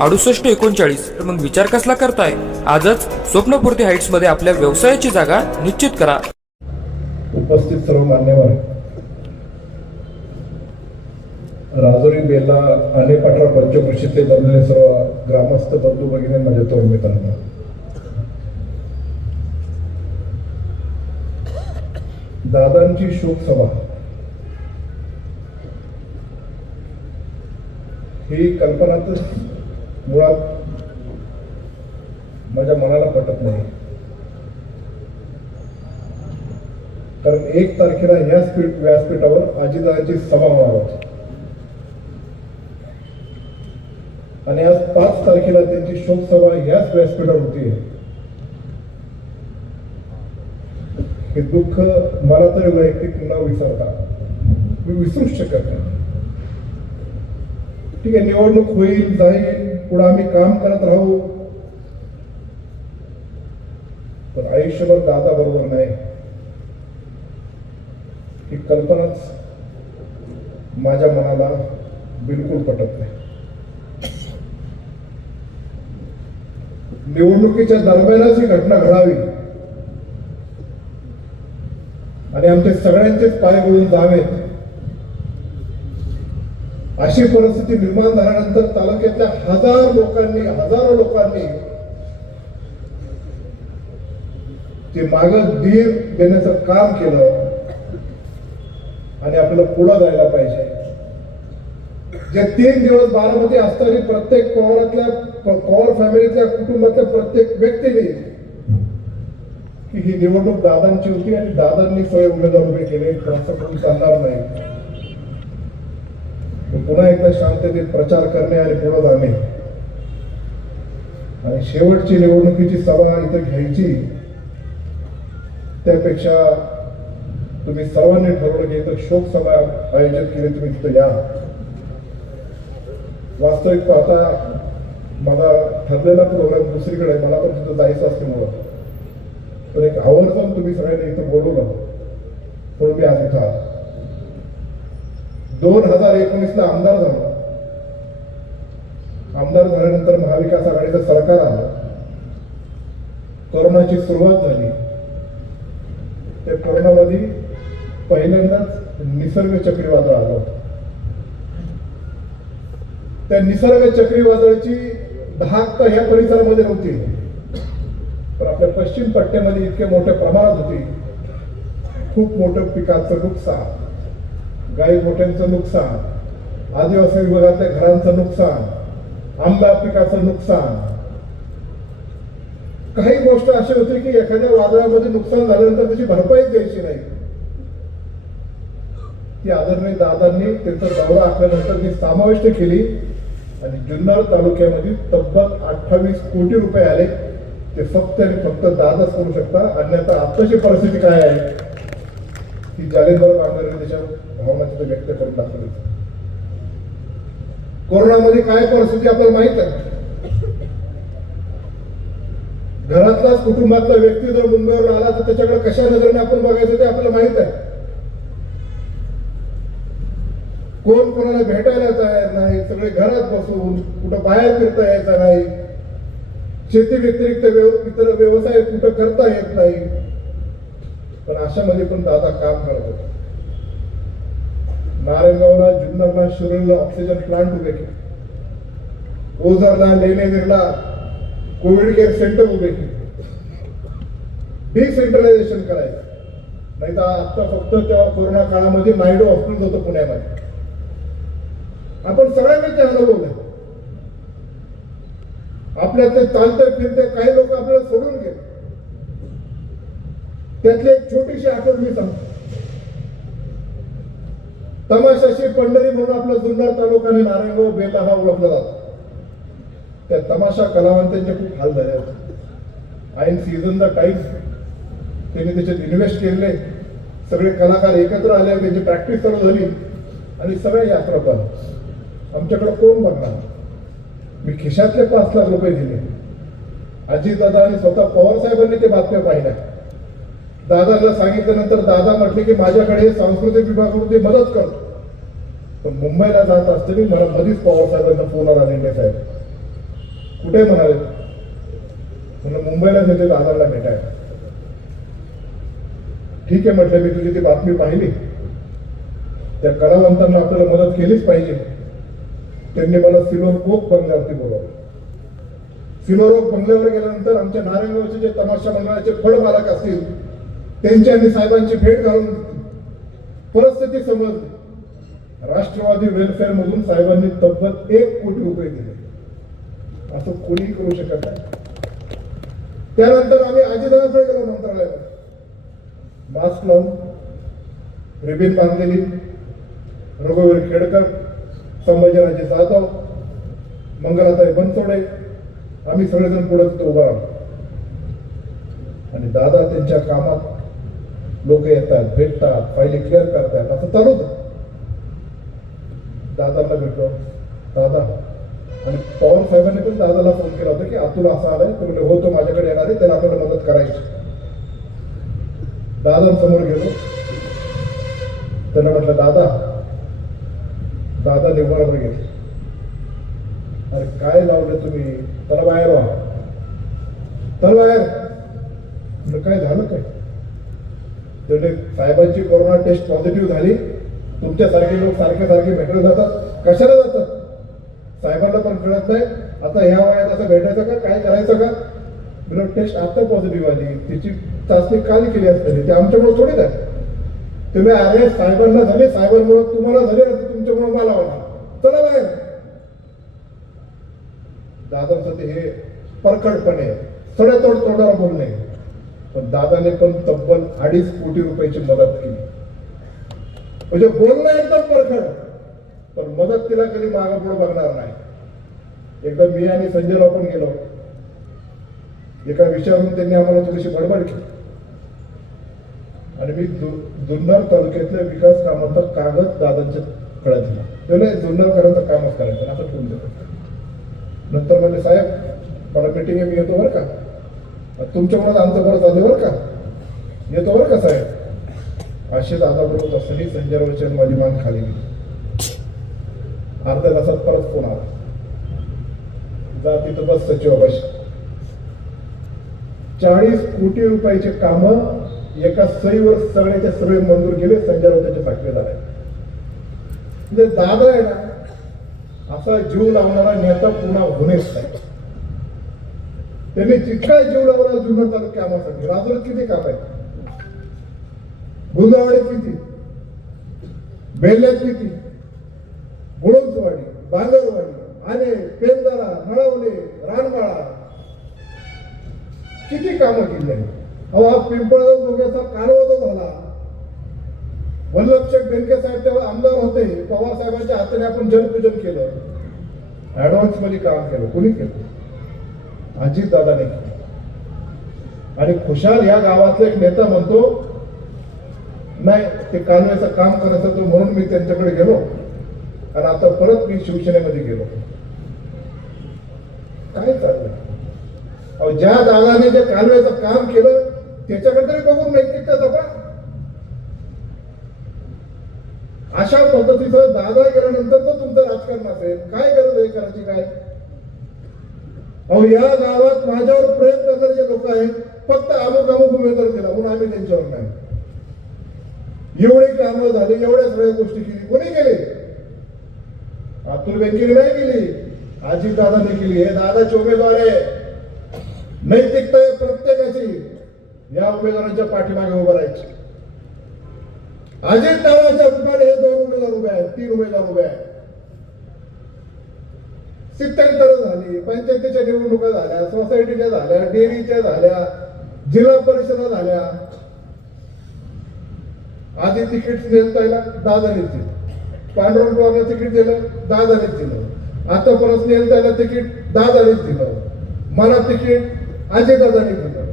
अडुसष्ट एकोणचाळीस. तर मग विचार कसला करताय? आजच स्वप्नपूर्ती हाईट्समध्ये आपल्या व्यवसायाची जागा निश्चित करा. उपस्थित सर्व मान्यवर. राजुरी बेला आणि पाठरा पंचकृषीचे जमलेले सर्व ग्रामस्थ बंधू भगिनी माझ्या तोड मित्रांना दादांची शोकसभा ही कल्पनाच मुळात माझ्या मनाला पटत नाही. कारण एक तारखेला ह्याच व्यासपीठावर अजितदादांची सभा होणार होती. आणि आज पाच तारखेला त्यांची शोकसभा ह्याच व्यासपीठावर होती. हे दुःख मला तरी वैयक्तिक न विसरता मी विसरूच शकत नाही. ठीक आहे निवडणूक होईल जाईल. पुढे आम्ही काम करत राहू. पण आयुष्यभर दादा बरोबर नाही. ही कल्पनाच माझ्या मनाला बिलकुल पटत नाही. निवडणुकीच्या दरम्यानच ही घटना घडावी. आणि आमचे सगळ्यांचेच पाय गळून जावेत. अशी परिस्थिती निर्माण झाल्यानंतर तालुक्यातल्या हजार लोकांनी हजारो लोकांनी ते माग धीर देण्याचं काम केलं आणि आपल्याला पुढं जायला पाहिजे. जे तीन दिवस बारामती असताना प्रत्येक पवारातल्या पवार फॅमिलीतल्या कुटुंबातल्या प्रत्येक व्यक्तीने की ही निवडणूक दादांची होती आणि दादांनी स्वयं उमेदवार उभे केले. तर असं चालणार नाही. पुन्हा एकदा शांततेत प्रचार करणे आणि पुढे जाणे आणि शेवटची निवडणुकीची सभा इथं घ्यायची त्यापेक्षा तुम्ही सर्वांनी ठरवलं की इथं शोक सभा आयोजित केली तुम्ही तिथं या. वास्तविक पाहता मला ठरलेला प्रोग्राम दुसरीकडे मला पण तिथं जायचं असल्यामुळं तर एक आवर्जून तुम्ही सगळ्यांनी इथं बोलवलं. म्हणून मी आज इथं आलो. दोन हजार एकोणीसला आमदार झालो. आमदार झाल्यानंतर महाविकास आघाडीचं सरकार आलं. कोरोनाची सुरुवात झाली. त्या कोरोनामध्ये पहिल्यांदाच निसर्ग चक्रीवादळ आलं होतं. त्या निसर्ग चक्रीवादळाची धाक तर ह्या परिसरामध्ये नव्हती. पण आपल्या पश्चिम पट्ट्यामध्ये इतके मोठ्या प्रमाणात होती. खूप मोठं पिकाचं नुकसान. गाई गोट्यांचं नुकसान आदिवासी विभागातल्या घरांचं नुकसान आंबा पिकाचं नुकसान. काही गोष्ट अशी होती की एखाद्या वादळामध्ये नुकसान झाल्यानंतर त्याची भरपाई द्यायची नाही. ती आदरणीय दादांनी त्यांचा दौरा आखल्यानंतर ती समाविष्ट केली आणि जुन्नर तालुक्यामध्ये तब्बल अठ्ठावीस कोटी रुपये आले. ते फक्त आणि फक्त दादाच करू शकता अन्यथा आत्ताची परिस्थिती काय आहे? ती जालेंदर कामगार त्याच्यावर भावना तिथे व्यक्त करून दाखवली कोरोनामध्ये काय परिस्थिती आपल्याला माहीत आहे? घरातलाच कुटुंबातला व्यक्ती जर मुंबईवर आला तर त्याच्याकडे कशा नजरेने आपण बघायचं ते आपल्याला माहीत आहे? कोण कोणाला भेटायला तयार नाही सगळे घरात बसून कुठं बाहेर फिरता यायचं नाही. शेती व्यतिरिक्त इतर व्यवसाय कुठं करता येत नाही. पण अशामध्ये पण दादा काम करत होता. नारायणगावला जुन्नरला शिरोलीला ऑक्सिजन प्लांट उभे केले. ओझरला लेणेवीरला कोविड केअर सेंटर उभे केले. डिसेंट्रलायझेशन करायचं. नाही तर आता फक्त त्या कोरोना काळामध्ये नायडू हॉस्पिटल होतं पुण्यामध्ये. आपण सगळ्यांनी ते अनुभवले आपल्यातले चालते फिरते काही लोक आपल्याला सोडून गेले. त्यातली एक छोटीशी आठवण मी सांगतो. तमाशाची पंढरी म्हणून आपला जुन्नर तालुका आणि नारायणगाव बेला हा ओळखला जातो. त्या तमाशा कलावंतांचे खूप हाल झाले होते. ऐन सीझनचा टाईम त्यांनी त्याच्यात इन्व्हेस्ट केले. सगळे कलाकार एकत्र आले त्यांची प्रॅक्टिस चालू झाली आणि सगळ्या यात्रा पण आमच्याकडे कोण बघणार? मी खिशातले पाच लाख रुपये दिले. अजितदादा आणि स्वतः पवार साहेबांनी ते बातम्या पाहिल्या. दादाला सांगितल्यानंतर दादा म्हटले की माझ्याकडे सांस्कृतिक विभागाकडून ते मदत करतो पण मुंबईला जात असताना मला मधीच पवार साहेबांना फोन आला नेमके साहेब? कुठे म्हणाले? म्हणून मुंबईला येते दादाला भेटाय. ठीक आहे म्हटलं मी तुझी ती बातमी पाहिली. त्या कलावंतांना आपल्याला मदत केलीच पाहिजे. त्यांनी मला सिलोर कोक बंगल्यावरती बोलवलं. सिलोरोग बंगल्यावर गेल्यानंतर आमच्या नारायणगावचे जे तमाशा मंडळाचे फळमालक असतील त्यांची आणि साहेबांची भेट घालून परिस्थिती समजली. राष्ट्रवादी वेलफेअर मधून साहेबांनी तब्बल एक कोटी रुपये दिले. असं कोणी करू शकत नाही. त्यानंतर आम्ही अजितदादाकडे गेलो मंत्रालयात मास्क लावून रिबीन बांधलेली रघुवीर खेडकर संभाजीराजे जाधव मंगलाताई बनसोडे आम्ही सगळेजण पुढे उभा राहतो आणि दादा त्यांच्या कामात लोक येतात भेटतात फायली क्लिअर करतात. असं चालू दादाला भेटलो. दादा. आणि पवन साहेबांनी पण दादाला फोन केला होता की अतुल असा आलाय. तो म्हणजे हो तो माझ्याकडे येणार आहे. त्याला आपल्याला मदत करायची. दादांसमोर गेलो. त्यांना म्हटलं दादा. दादा बरोबर गेले. अरे काय लावलं तुम्ही? त्याला बाहेर व्हा तर बाहेर काय झालं काय? त्याने साहेबांची कोरोना टेस्ट पॉझिटिव्ह झाली. तुमच्यासारखे लोक सारखे सारखे भेटले जातात. कशाला जातात? साहेबांना पण कळत नाही. आता ह्या वयात असं भेटायचं का? काय करायचं का? ब्लड टेस्ट आता पॉझिटिव्ह आली. तिची चाचणी काल केली असते. ते आमच्यामुळे थोडी नाही तुम्ही अरे साहेबांना झाले. साहेबांमुळे तुम्हाला झाले तुमच्यामुळे मला होणार. चला बाहेर. दादांचं ते हे परखडपणे सडेतोड तोंडाला बोलणे. पण दादाने पण तब्बल अडीच कोटी रुपयाची मदत केली. म्हणजे बोलणं एकदम परखड पण मदत तिला कधी मागापुढे बघणार नाही. एकदा मी आणि संजयराव पण गेलो. एका विषयावरून त्यांनी आम्हाला थोडीशी बडबड केली. आणि मी जुन्नर तालुक्यातल्या विकास कामाचा कागद दादांच्या कळत दिला. त्याला जुन्नरकरांचं कामच करायचं असं ठेवून देतो. नंतर म्हणजे साहेब मला मिटिंग मी येतो बरं का. तुमच्यामुळे आमचं बरं चाललं बरं का? येतो बरं का साहेब? असे दादा बरोबर असताना संजय रावची माझी मान खाली गेली. अर्ध्या तासात परत फोन आला. जा तिथं बस सचिवापाशी चाळीस कोटी रुपयाचे काम एका सईवर सगळ्याच्या सगळे मंजूर केले संजय राऊत त्याचे साक्षीदार आहे म्हणजे दादा आहे ना असा जीव लावणारा नेता पुन्हा होणेच नाही. त्यांनी जितका जीव लावला जुन्नर तालुक्या कामासाठी राजूर किती काम आहे गुंदावाडी किती? बेल्यात किती? बुळुंचवाडी बांगरवाडी आने पेंदारा नळवणे रानमाळा. किती कामं केली आहेत? अहो हा पिंपळगाव दोघ्याचा कारवा जो झाला. वल्लभशेठ बेनके साहेब तेव्हा आमदार होते. पवार साहेबांच्या हाताने आपण जलपूजन केलं. ऍडव्हान्समध्ये काम केलं. कोणी केलं? अजित दादा केलं. आणि खुशाल या गावातला एक नेता म्हणतो नाही ते कालव्याचं काम करायचं होतो म्हणून मी त्यांच्याकडे गेलो. आणि आता परत मी शिवसेनेमध्ये गेलो. काय चाललं अहो ज्या दादाने जे कालव्याचं काम केलं त्याच्याकडे तरी बघून नैतिकता जपा अशा पद्धतीचं दादा गेल्यानंतर तर तुमचं राजकारण असेल. काय गरज आहे करायची काय? अहो या गावात माझ्यावर प्रेम करणारे लोक आहेत फक्त अमुक अमुक उमेदवार केला म्हणून आम्ही त्यांच्यावर नाही. एवढी कामं झाली एवढ्या सगळ्या गोष्टी केली. कोणी केली? अतुल बँकेने नाही केली. आजी दादाने केली. हे दादाचे उमेदवार आहे. नैतिकता आहे प्रत्येकाची. या उमेदवारांच्या पाठीमागे उभं राहायची. अजित दादाच्या रूपाने हे दोन उमेदवार उभे आहेत तीन उमेदवार उभे आहेत. सित्त्याहत्तर झाली पंचायतीच्या निवडणुका झाल्या सोसायटीच्या झाल्या डेअरीच्या झाल्या जिल्हा परिषदा झाल्या. आधी तिकीट देता दादानेच दिलं. पांडुरंग पवारला तिकीट दिलं दादानेच दिलं. आतापर्यंत नेल त्याला तिकीट दादानेच दिलं. मला तिकीट अजय दादाने दिलं.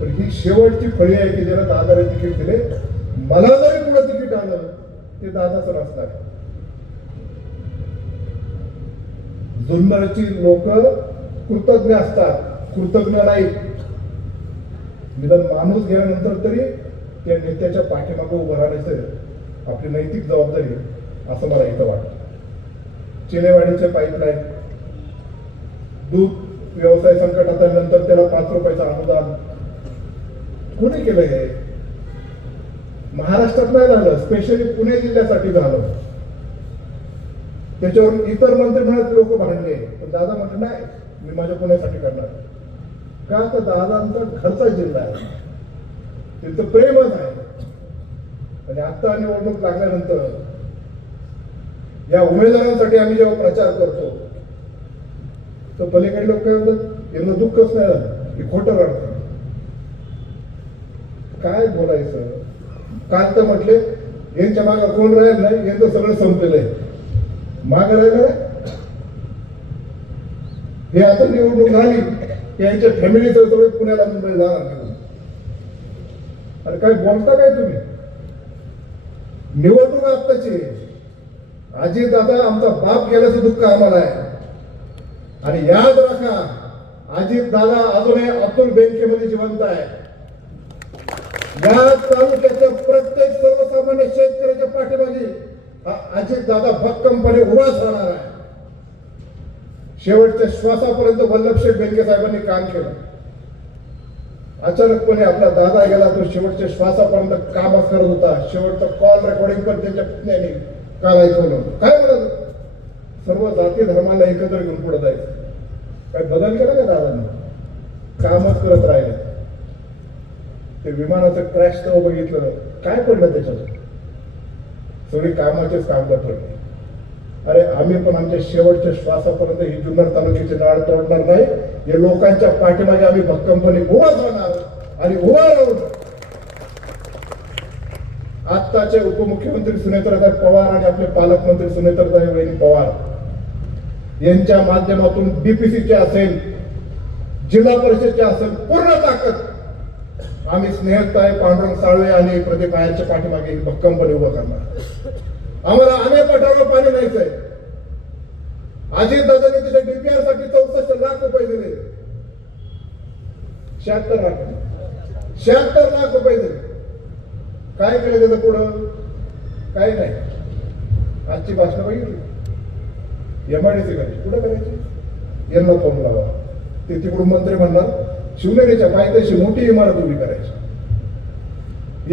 पण ही शेवटची फळी आहे की ज्याला दादाने तिकीट दिले मला जरी कुठं तिकीट आलं ते दादाचं आहे. जुन्नरची लोक कृतज्ञ असतात. कृतज्ञ नाही निदान माणूस गेल्यानंतर तरी त्या नेत्याच्या पाठीमागे उभं राहण्याचं आपली नैतिक जबाबदारी असं मला इथं वाटतं. चिलेवाडीचे पाईपलाईन दूध व्यवसाय संकटात आल्यानंतर त्याला पाच रुपयाचं अनुदान. कोणी केलं हे? महाराष्ट्रात नाही झालं. स्पेशली पुणे जिल्ह्यासाठी झालं. त्याच्यावर इतर मंत्रिमंडळात लोक भांडले. पण दादा म्हटलं नाही मी माझ्या पुण्यासाठी करणार. का तर दादांचा घरचा जिल्हा आहे. त्यांचं प्रेमच आहे. आणि आता निवडणूक लागल्यानंतर या उमेदवारांसाठी आम्ही जेव्हा प्रचार करतो तर पलीकडे लोक काय म्हणतात यांना दुःखच नाही झालं हे खोटं वाटतं. काय बोलायचं? काल तर म्हटले यांच्या मागे कोण राहील नाही यांचं सगळं संपलेलं आहे. माग राहिलं हे आता निवडणूक झाली यांच्या फॅमिलीच सगळे पुण्याला मुंबई जाणार अरे काय बोलता काय तुम्ही? निवडणूक आत्ताची आजी दादा आमचा बाप गेल्याचं दुःख आम्हाला आहे. आणि याद राखा अजित दादा अजूनही अतुल बँकेमध्ये जिवंत आहे. या तालुक्याच्या प्रत्येक सर्वसामान्य शेतकऱ्याच्या पाठीमागे अजित दादा भक्कमपणे उभाच राहणार आहे. शेवटच्या श्वासापर्यंत वल्लभशेठ बेंके साहेबांनी काम केलं. अचानकपणे आपला दादा गेला तो शेवटच्या श्वासापर्यंत कामच करत होता. शेवटचं कॉल रेकॉर्डिंग पण त्याच्या पुतण्याने काल ऐकवलं काय म्हणत सर्व जाती धर्माला एकत्र घेऊन पुढे जायचं. काय बदल केला का दादांनी? कामच करत राहिले. ते विमानाचं क्रॅश तेव्हा बघितलं. काय पडलं त्याच्यात सगळी कामाचेच कामगार पडले अरे आम्ही पण आमच्या शेवटच्या श्वासापर्यंत ही जुन्नर तालुक्याची नाळ तोडणार नाही. या लोकांच्या पाठीमागे आम्ही भक्कमपणे उभाच राहणार आणि उभा राहून आत्ताचे उपमुख्यमंत्री सुनेत्रताई पवार आणि आपले पालकमंत्री सुनेत्रताई वहिनी पवार यांच्या माध्यमातून डीपीसीचे असेल जिल्हा परिषदचे असेल पूर्ण ताकद आम्ही स्नेहताय पांडुरंग साळवे आणि प्रदीप आयरच्या पाठीमागे भक्कमपणे उभं करणार. आम्हाला आम्ही पटावर पाणी न्यायचंय. अजित दादांनी तिच्या डीपीआरसाठी चौसष्ट लाख रुपये दिले. शहात्तर लाख. शहात्तर लाख रुपये दिले. काय केलं त्याचं पुढं? काय नाही. आजची भाषण बघितली. एमआयडीसी करायची कुठं करायची? यांना फोन लावा ते तिकडून मंत्री म्हणणार शिवनेरीच्या पायथ्याशी मोठी इमारत उभी करायची.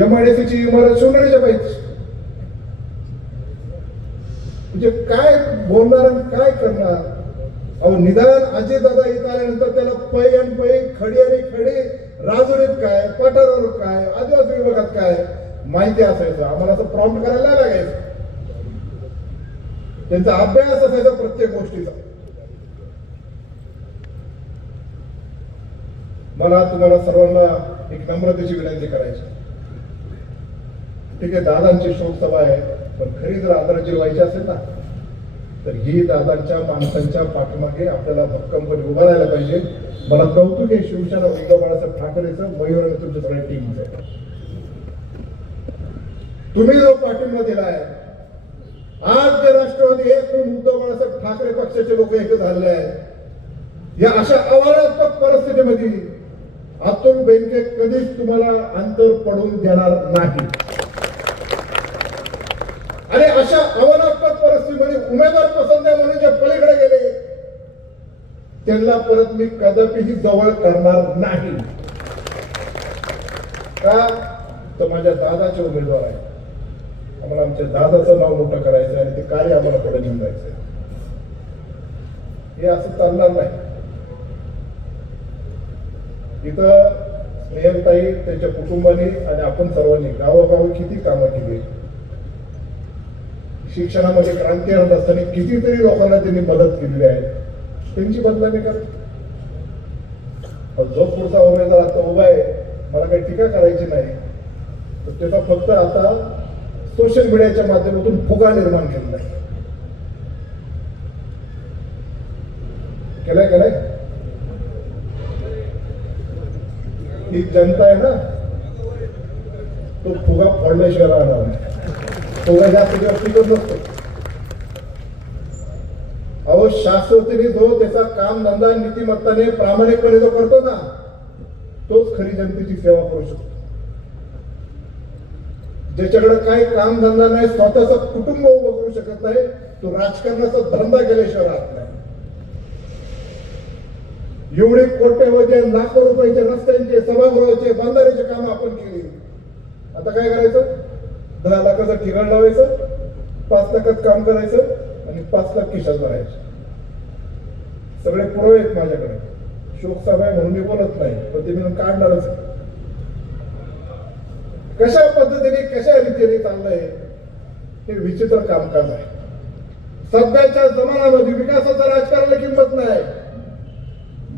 एमआयडीसीची इमारत शिवनेरीच्या पायथ्याशी. म्हणजे काय बोलणार आणि काय करणार? अहो निदान अजय दादा इथं आल्यानंतर त्याला पै आणि पै खडी आणि खडी राजुरीत काय पठारावर काय आदिवासी विभागात काय माहिती असायचं. आम्हाला असं प्रॉम्प्ट करायला लागायचं. त्यांचा अभ्यास असायचा प्रत्येक गोष्टीचा. मला तुम्हाला सर्वांना एक नम्रतेची विनंती करायची. ठीक आहे दादांची शोकसभा आहे पण खरी जर आदराची व्हायची असेल ना तर ही दादांच्या माणसांच्या पाठीमागे आपल्याला भक्कमपणे उभा राहायला पाहिजे. मला कौतुक आहे शिवसेना उद्धव बाळासाहेब ठाकरेचं मयूर आणि तुमच्या सगळ्या टीमचं आहे तुम्ही जो पाठिंबा दिलाय आज जे राष्ट्रवादी एकूण उद्धव बाळासाहेब ठाकरे पक्षाचे लोक एक झालेले आहेत या अशा अवारात्मक परिस्थितीमध्ये अतुल बेनके कधीच तुम्हाला अंतर पडून देणार नाही. आणि अशा आव्हानात्मक परिस्थितीमध्ये उमेदवार पसंत आहे म्हणून जे पलीकडे गेले त्यांना परत मी कदापिही जवळ करणार नाही. का? तर माझ्या दादाचे उमेदवार आहे आम्हाला आमच्या दादाचं नाव मोठं करायचं आणि ते कार्य आम्हाला पुढे घेऊन जायचं हे असं चालणार नाही. इथं स्नेहलताई त्यांच्या कुटुंबाने आणि आपण सर्वांनी गावोगावी किती कामं केली शिक्षणामध्ये क्रांती आणत असताना कितीतरी लोकांना त्यांनी मदत केलेली आहे. त्यांची बदलाने कर जो पुढचा उमेदवार आता उभा आहे मला काही टीका करायची नाही. तर त्याचा फक्त आता सोशल मीडियाच्या माध्यमातून फुगा निर्माण केलेला आहे. केलाय केलाय? ही जनता आहे ना तो फुगा फोडल्याशिवाय राहणार नाही. फुगा जास्त दिवस टिकत नसतो. अहो शाश्वतीने जो त्याचा काम धंदा नीतिमत्ताने प्रामाणिकपणे जो करतो ना तोच खरी जनतेची सेवा करू शकतो. ज्याच्याकडे काही काम धंदा नाही स्वतःच कुटुंब उभं करू शकत नाही तो राजकारणाचा धंदा केल्याशिवाय राहत नाही. एवढे कोट्यवधी लाखो रुपयाचे रस्त्यांचे सभागृहाचे बांधाऱ्याचे काम आपण केली. आता काय करायचं? दहा लाखाचं ठिकाण लावायचं पाच लाखात काम करायचं आणि पाच लाख खिशात भरायचे. सगळे पुरावे आहेत माझ्याकडे. शोक सभा आहे म्हणून मी बोलत नाही पण ते मी काढणारच कशा पद्धतीने कशा रीतीने चाललंय हे विचित्र कामकाज आहे. सध्याच्या जमान्यामध्ये विकासाचं राजकारणाला किंमत नाही.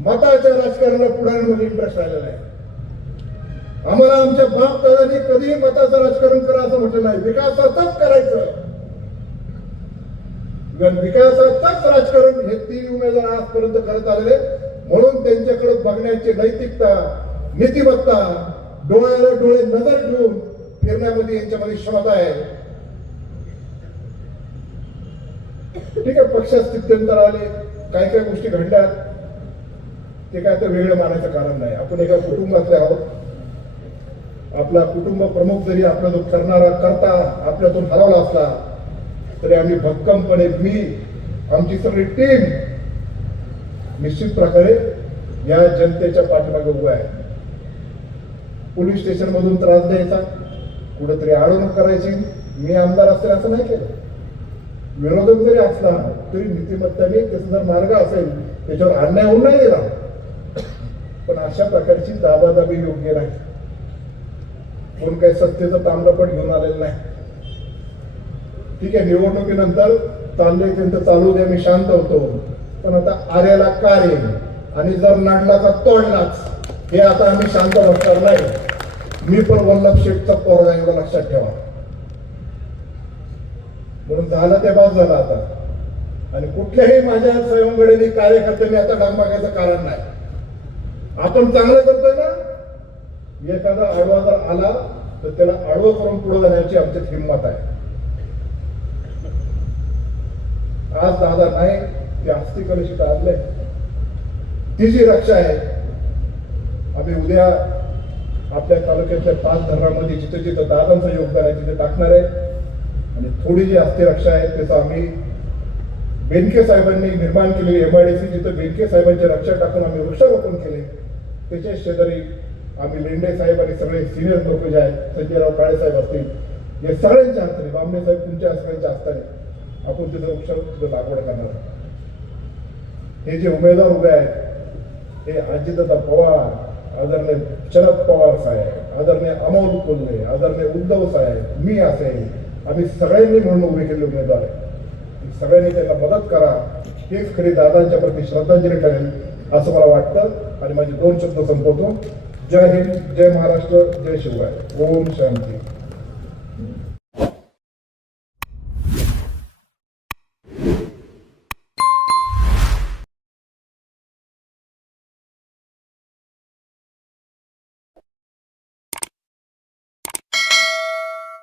मताच्या राजकारणाला पुढाऱ्यांमध्ये इंटरेस्ट राहिलेला आहे. आम्हाला आमच्या बाप दादांनी कधीही मताचं राजकारण करा असं म्हटलं नाही. विकासातच करायचं. विकासातच राजकारण हे तीन उमेदवार आजपर्यंत करत आलेले म्हणून त्यांच्याकडे बघण्याची नैतिकता नीतिमत्ता डोळ्याला डोळे नजर ठेवून फिरण्यामध्ये यांच्यामध्ये क्षमता आहे. ठीक आहे पक्षात स्थित्यंतर आले काही काही गोष्टी घडल्या. ते काय आता वेगळं मानायचं कारण नाही. आपण एका कुटुंबातले आहोत. आपला कुटुंब प्रमुख जरी आपला जो करणारा करता आपल्यातून हरवला असला तरी आम्ही भक्कमपणे मी आमची सगळी टीम निश्चित प्रकारे या जनतेच्या पाठीमागे उभं आहे. पोलीस स्टेशन मधून त्रास द्यायचा. कुठेतरी अडवणूक करायची. मी आमदार असेल असं नाही केलं. विरोधक जरी असला तरी नीतिमत्ताने त्याचा जर मार्ग असेल त्याच्यावर अन्याय होऊन नाही गेला. पण अशा प्रकारची दाबादाबी योग्य नाही. म्हणून काही सत्तेचं ताम्रपट घेऊन आलेलं नाही. ठीक आहे निवडणुकीनंतर चाललंय त्यांचं चालू द्या मी शांत होतो. पण आता आर्याला कार्य आणि जर नडला तर तोडलाच हे आता आम्ही शांत बसणार नाही. मी पण वल्लभ शेठचा पोरगा एवढा लक्षात ठेवा. म्हणून झालं ते बाद झालं आता. आणि कुठल्याही माझ्या स्वयंगडीने कार्यकर्त्यांनी आता डगमगायचं कारण नाही. आपण चांगलं करतोय ना? एखादा आडवा जर आला तर त्याला आडवं करून पुढे जाण्याची आमच्यात हिंमत आहे. आज दादा नाही ते अस्थि टाळले ती जी रक्षा आहे. आम्ही उद्या आपल्या तालुक्यातल्या पाच धरणामध्ये जिथे जिथं दादांचं योगदान आहे तिथे टाकणार आहे. आणि थोडी जी अस्थि रक्षा आहे त्याचं आम्ही बेनके साहेबांनी निर्माण केलेली एमआयडीसी जिथं बेनके साहेबांची रक्षा टाकून आम्ही वृक्षारोपण केले. त्याच्या शेजारी आम्ही लेंडे साहेब आणि सगळे सिनियर लोक जे आहेत संजयराव काळे साहेब असतील या सगळ्यांच्या हस्ताने बामणे साहेब तुमच्या सगळ्यांच्या हस्ताने आपण तिथं वृक्ष लागवड करणार हे जे उमेदवार उभे आहेत हे अजितदादा पवार आदरणीय शरद पवार साहेब आदरणीय अमोल कोल्हे आदरणीय उद्धव साहेब मी असेल आम्ही सगळ्यांनी म्हणून उभे केले उमेदवार. आहे सगळ्यांनी त्यांना मदत करा. हेच खरी दादांच्या प्रती श्रद्धांजली ठरेल. असं मला वाटतं. आणि माझे दोन शब्द संपवतो. जय हिंद जय महाराष्ट्र जय शिवराय. ओम शांती.